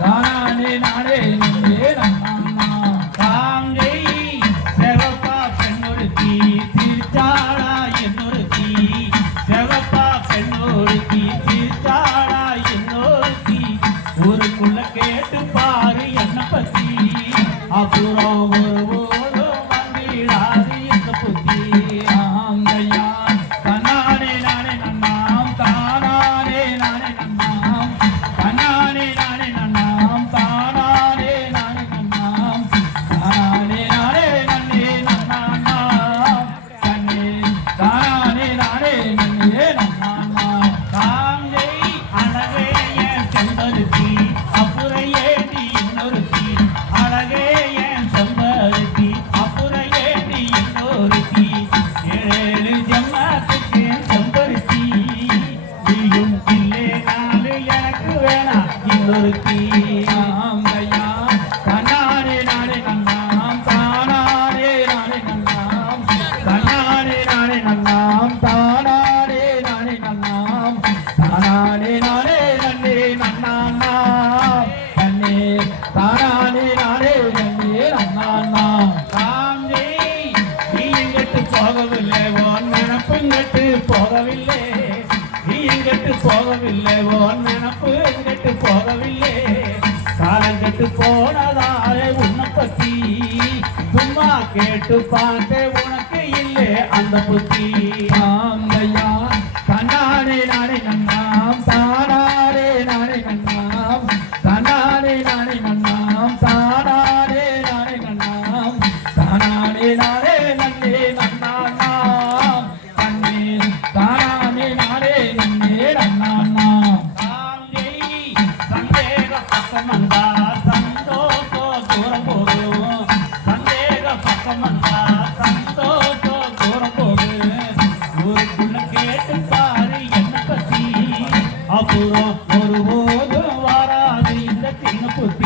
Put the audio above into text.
Na na na na na. எனக்கு வேணாம் இன்னொருத்தி ஓன் நினப்பு கெட்டு போகவில்லை. காலம் கெட்டு போனதாலே உன்னை பத்தி சும்மா கேட்டு பார்த்து உனக்கு இல்லை அந்த புத்தி. ஆம்